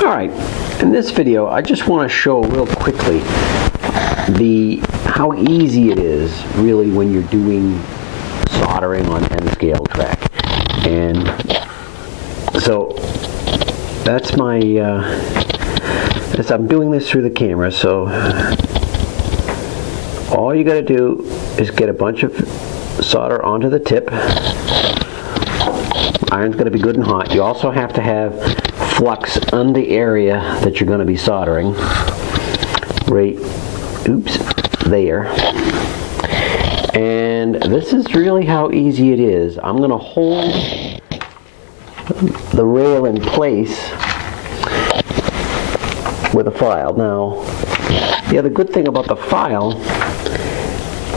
Alright, in this video I just want to show real quickly how easy it is really when you're doing soldering on N scale track. And so that's my I'm doing this through the camera, so all you got to do is get a bunch of solder onto the tip. Iron's going to be good and hot. You also have to have flux on the area that you're going to be soldering. Right, oops, there. And this is really how easy it is. I'm going to hold the rail in place with a file. Now, the other good thing about the file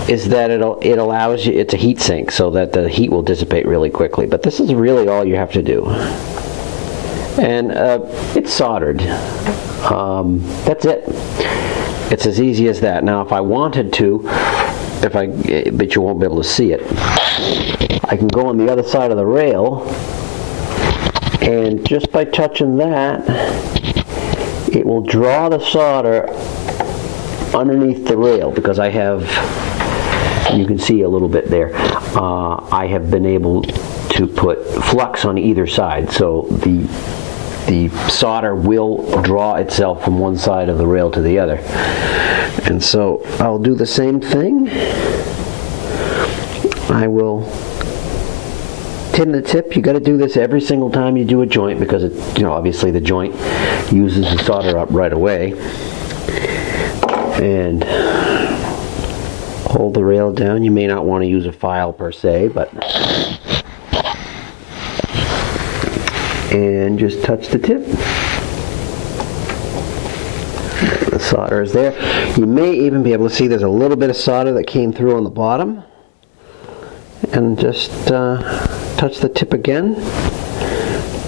is that it allows you, it's a heat sink, so that the heat will dissipate really quickly. But this is really all you have to do. And it's soldered. That's it. It's as easy as that. Now, if I wanted to, but you won't be able to see it, I can go on the other side of the rail, and just by touching that, it will draw the solder underneath the rail, because I have, you can see a little bit there, I have been able to put flux on either side, so the solder will draw itself from one side of the rail to the other. And so I'll do the same thing. I will tin the tip. You got to do this every single time you do a joint, because it, obviously the joint uses the solder up right away. And hold the rail down. You may not want to use a file per se, but and just touch the tip. The solder is there. You may even be able to see there's a little bit of solder that came through on the bottom. And just touch the tip again.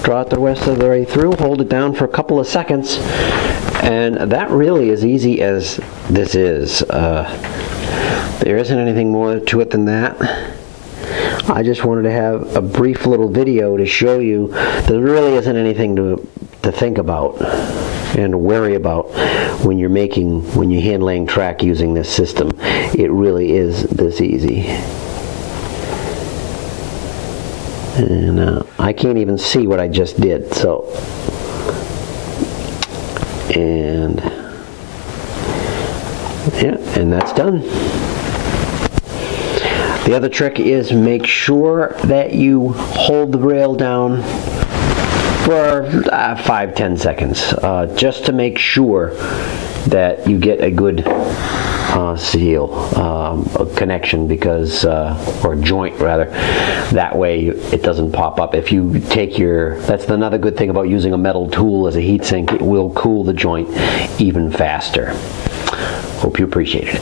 Draw it the rest of the way through. Hold it down for a couple of seconds. And that really is easy as this is. There isn't anything more to it than that. I just wanted to have a brief little video to show you there really isn't anything to think about and to worry about when you're hand laying track using this system. It really is this easy. And I can't even see what I just did, so, and yeah, and that's done. The other trick is make sure that you hold the rail down for 5-10 seconds, just to make sure that you get a good seal connection, because or joint rather, that way it doesn't pop up. If you take that's another good thing about using a metal tool as a heat sink, it will cool the joint even faster. Hope you appreciated it.